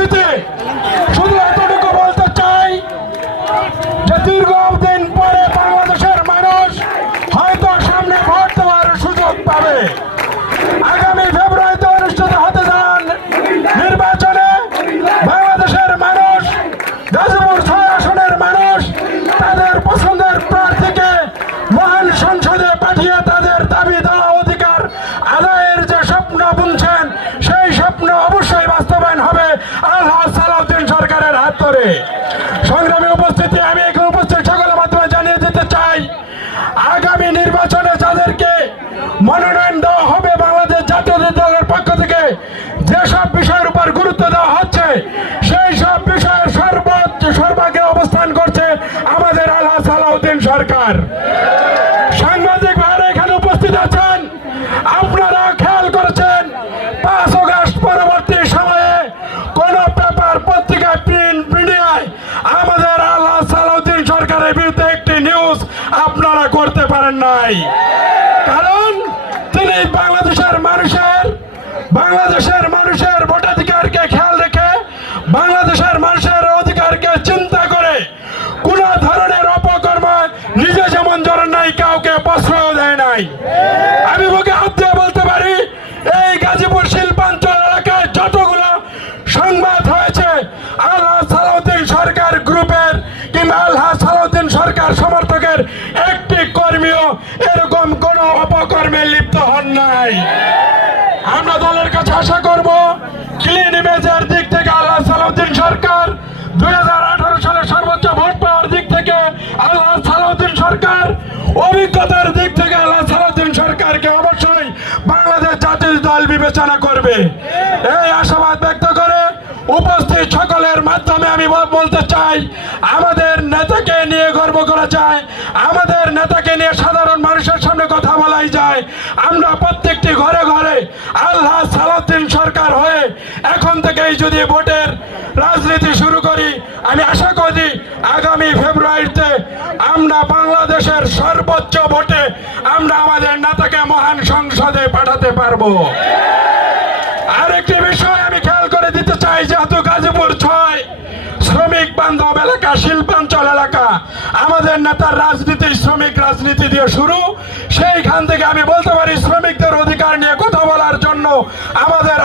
উপস্থিতি শুধু এতটুকু বলতে চাই যে দীর্ঘদিন পরে বাংলাদেশের মানুষ হয়তো সামনে ভোট দেওয়ার সুযোগ পাবে। আগামী ফেব্রুয়ারিতে অনুষ্ঠিত হতে যান নির্বাচনে বাংলাদেশের মানুষ, গাজীপুর ছয় আসনের মানুষ, তাদের পছন্দের প্রার্থীকে মহান সংসদে পাঠিয়ে তাদের দাবি দেওয়া অধিকার আদায়ের যে স্বপ্ন বুনছেন সেই স্বপ্ন অবশ্যই বাস্তবায়ন হবে আল্লাহ সালাউদ্দিন ধরে সংগ্রামে উপস্থিতি আমি এখানে উপস্থিত সকলের মাধ্যমে জানিয়ে দিতে চাই, আগামী নির্বাচনে যাদেরকে মনোনয়ন দেওয়া হবে বাংলাদেশ জাতীয় দলের পক্ষ থেকে যেসব বিষয়ের উপর গুরুত্ব দেওয়া হচ্ছে, সেই সব বিষয়ে সর্বোচ্চ সর্বাগ্রে অবস্থান করছে আমাদের আল্লাহ সালাউদ্দিন সরকার। সাংবাদিক ভাইরা এখানে উপস্থিত আছেন আমাদের আল্লাহ সালাউদ্দিন সরকারের বিরুদ্ধে একটি নিউজ আপনারা করতে পারেন নাই। কারণ তিনি বাংলাদেশের মানুষের বাংলাদেশের মানুষের ভোটাধিকারকে খেয়াল রেখে বাংলাদেশের মানুষের অধিকারকে চিন্তা করে কোন ধরনের অপকর্ম নিজে যেমন জড়ান নাই কাউকে প্রশ্রয় দেয় নাই আমি বুকে হাত দিয়ে বলতে পারি এই গাজীপুর শিল্পাঞ্চল এলাকায় যতগুলো সংবাদ হয়েছে আল্লাহ সালাউদ্দিন সরকার গ্রুপের সরকার সমর্থকের একটি কর্মীও এরকম কোন অপকর্মে লিপ্ত হন নাই। আমরা দলের কাছে আশা করব ক্লিন ইমেজের দিক থেকে সরকার দুই সালে সর্বোচ্চ ভোট পাওয়ার দিক থেকে সরকার, অভিজ্ঞতার দিক থেকে আল্লাহ সালাউদ্দিন সরকারকে অবশ্যই বাংলাদেশ জাতীয় দল বিবেচনা করবে। এই আশাবাদ ব্যক্ত করে উপস্থিত সকলের মাধ্যমে আমি বলতে চাই, আমাদের নেতাকে নিয়ে গর্ব করা যায়, আমাদের নেতাকে নিয়ে সাধারণ মানুষের সামনে কথা বলাই যায়। আমরা প্রত্যেকটি ঘরে ঘরে আল্লাহ সালাউদ্দিন সরকার হয়ে এখন থেকেই যদি ভোটের রাজনীতি শুরু করি, আমি আশা করি আগামী ফেব্রুয়ারিতে আমরা বাংলাদেশের সর্বোচ্চ ভোটে আমরা আমাদের নেতাকে মহান সংসদে পাঠাতে পারব। আরেকটি বিষয় আমি খেয়াল করে দিতে চাই, যেহেতু গাজীপুর ছয় শ্রমিক বান্ধব এলাকা শিল্পাঞ্চল এলাকা। আমাদের নেতার রাজনীতি, শ্রমিক রাজনীতি দিয়ে শুরু। সেইখান থেকে আমি বলতে পারি, শ্রমিকদের অধিকার নিয়ে কথা বলার জন্য আমাদের